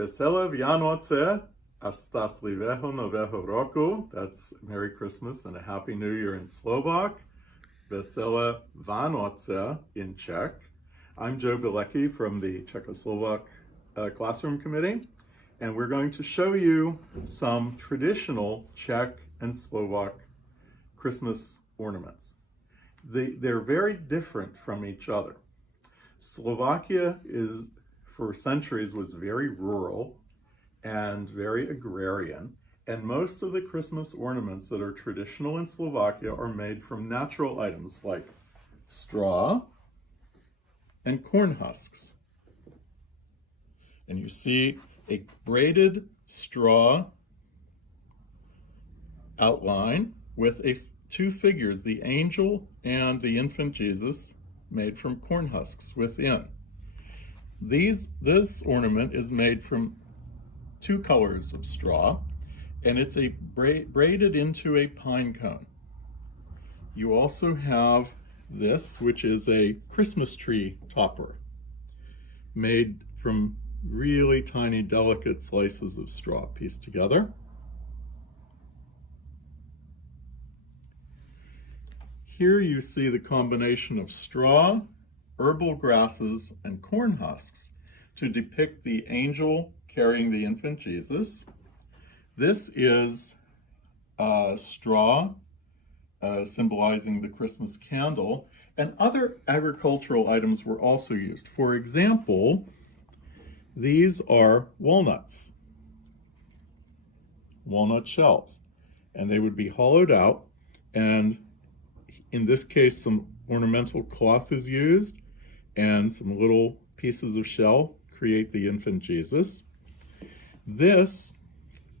Vesele Vianoce a Szczęśliwego Nowego Roku. That's Merry Christmas and a Happy New Year in Slovak. Vesele Vánoce in Czech. I'm Joe Bielecki from the Czech and Slovak Classroom Committee, and we're going to show you some traditional Czech and Slovak Christmas ornaments. They're very different from each other. Slovakia for centuries was very rural and very agrarian, and most of the Christmas ornaments that are traditional in Slovakia are made from natural items like straw and corn husks. And you see a braided straw outline with two figures, the angel and the infant Jesus, made from corn husks within. This ornament is made from two colors of straw, and it's braided into a pine cone. You also have this, which is a Christmas tree topper, made from really tiny, delicate slices of straw pieced together. Here you see the combination of straw, herbal grasses, and corn husks to depict the angel carrying the infant Jesus. This is straw, symbolizing the Christmas candle, and other agricultural items were also used. For example, these are walnuts, walnut shells, and they would be hollowed out, and in this case some ornamental cloth is used, and some little pieces of shell create the infant Jesus. This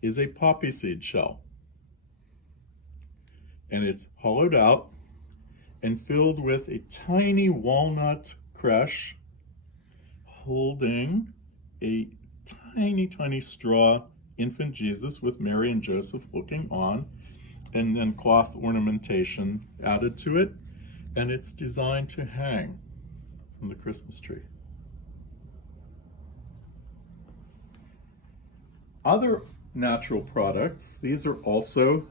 is a poppy seed shell, and it's hollowed out and filled with a tiny walnut creche holding a tiny straw infant Jesus with Mary and Joseph looking on, and then cloth ornamentation added to it, and it's designed to hang from the Christmas tree. Other natural products, these are also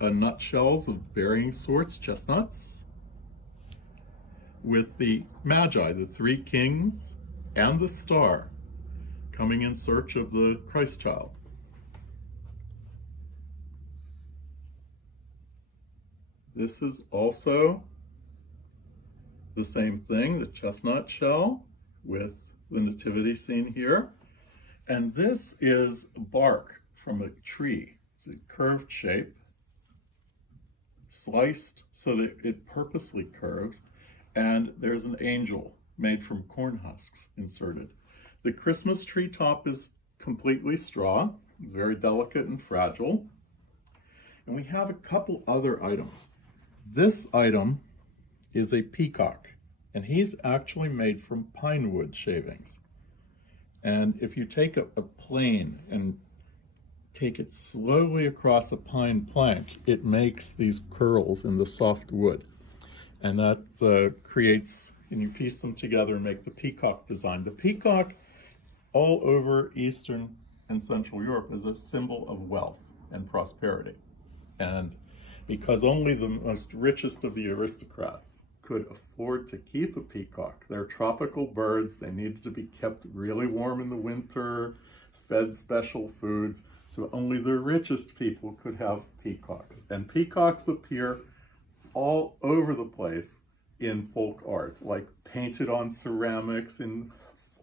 nutshells of varying sorts, chestnuts, with the Magi, the three kings, and the star coming in search of the Christ child. This is also the same thing, the chestnut shell with the nativity scene here. And this is bark from a tree. It's a curved shape, sliced so that it purposely curves, and there's an angel made from corn husks inserted. The Christmas tree top is completely straw. It's very delicate and fragile. And we have a couple other items. This item is a peacock, and he's actually made from pine wood shavings. And if you take a plane and take it slowly across a pine plank, it makes these curls in the soft wood. And that creates, and you piece them together and make the peacock design. The peacock all over Eastern and Central Europe is a symbol of wealth and prosperity. And because only the most richest of the aristocrats could afford to keep a peacock. They're tropical birds. They needed to be kept really warm in the winter, fed special foods. So only the richest people could have peacocks. And peacocks appear all over the place in folk art, like painted on ceramics,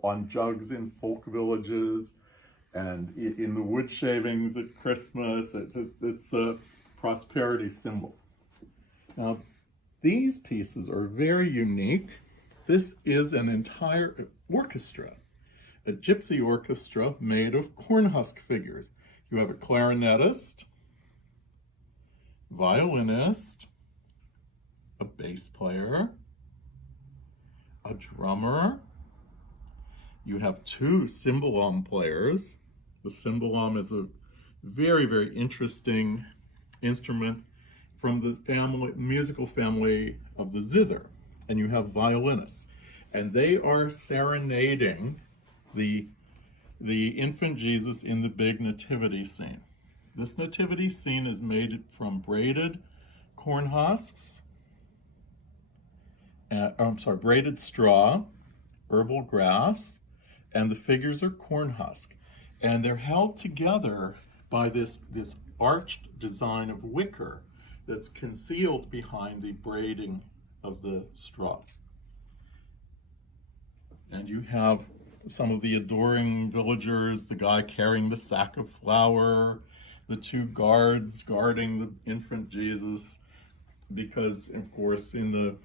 on jugs in folk villages, and in the wood shavings at Christmas. It's a prosperity symbol. Now, these pieces are very unique. This is an entire orchestra, a gypsy orchestra made of corn husk figures. You have a clarinetist, violinist, a bass player, a drummer. You have two cymbalum players. The cymbalum is a very interesting instrument from the musical family of the zither. And you have violinists. And they are serenading the the infant Jesus in the big nativity scene. This nativity scene is made from braided corn husks, braided straw, herbal grass, and the figures are corn husk. And they're held together by this arched design of wicker that's concealed behind the braiding of the straw. And you have some of the adoring villagers, the guy carrying the sack of flour, the two guards guarding the infant Jesus, because of course in the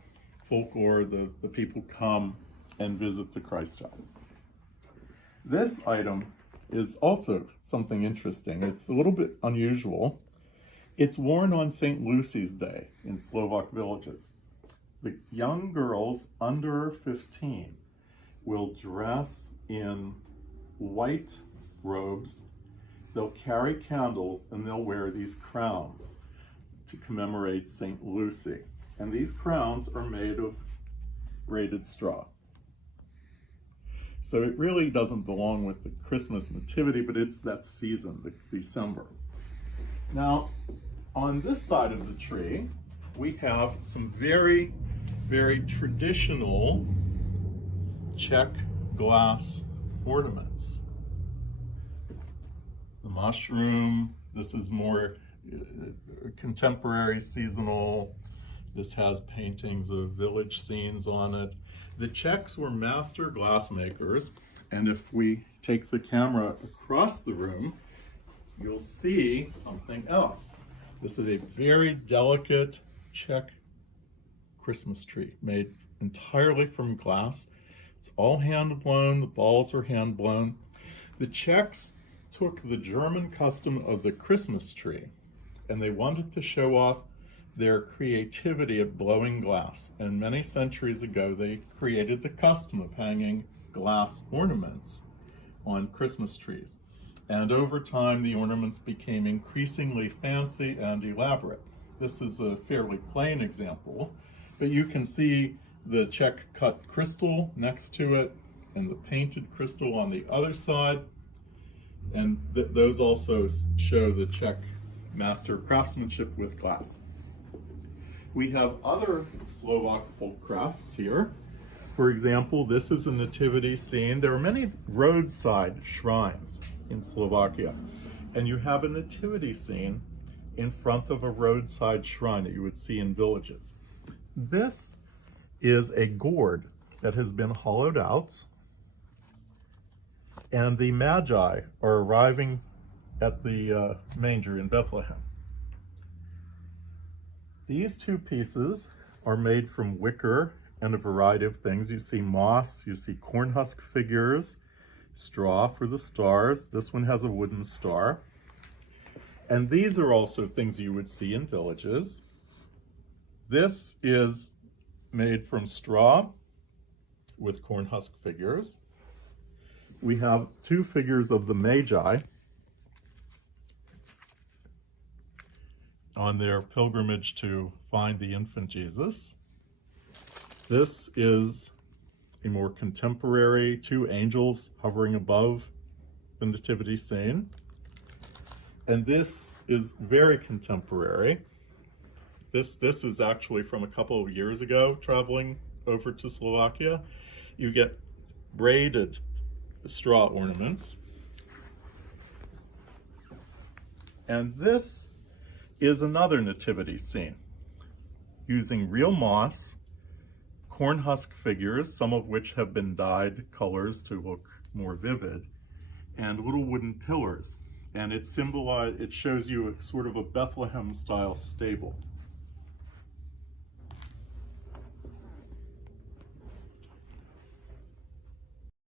folklore the people come and visit the Christ child. This item is also something interesting. It's a little bit unusual. It's worn on St. Lucy's Day in Slovak villages. The young girls under 15 will dress in white robes. They'll carry candles and they'll wear these crowns to commemorate St. Lucy. And these crowns are made of braided straw. So it really doesn't belong with the Christmas nativity, but it's that season, December. Now, on this side of the tree, we have some very, very traditional Czech glass ornaments. The mushroom, this is more contemporary, seasonal. This has paintings of village scenes on it. The Czechs were master glassmakers, and if we take the camera across the room, you'll see something else. This is a very delicate Czech Christmas tree made entirely from glass. It's all hand blown, the balls are hand blown. The Czechs took the German custom of the Christmas tree and they wanted to show off their creativity of blowing glass. And many centuries ago, they created the custom of hanging glass ornaments on Christmas trees. And over time, the ornaments became increasingly fancy and elaborate. This is a fairly plain example, but you can see the Czech cut crystal next to it and the painted crystal on the other side. And those also show the Czech master craftsmanship with glass. We have other Slovak folk crafts here. For example, this is a nativity scene. There are many roadside shrines in Slovakia, and you have a nativity scene in front of a roadside shrine that you would see in villages. This is a gourd that has been hollowed out, and the Magi are arriving at the manger in Bethlehem. These two pieces are made from wicker and a variety of things. You see moss, you see corn husk figures, straw for the stars. This one has a wooden star. And these are also things you would see in villages. This is made from straw with corn husk figures. We have two figures of the Magi on their pilgrimage to find the infant Jesus. This is a more contemporary, two angels hovering above the nativity scene. And this is very contemporary. This is actually from a couple of years ago, traveling over to Slovakia. You get braided straw ornaments. And this is another nativity scene using real moss, corn husk figures, some of which have been dyed colors to look more vivid, and little wooden pillars. And it shows you a sort of a Bethlehem style stable.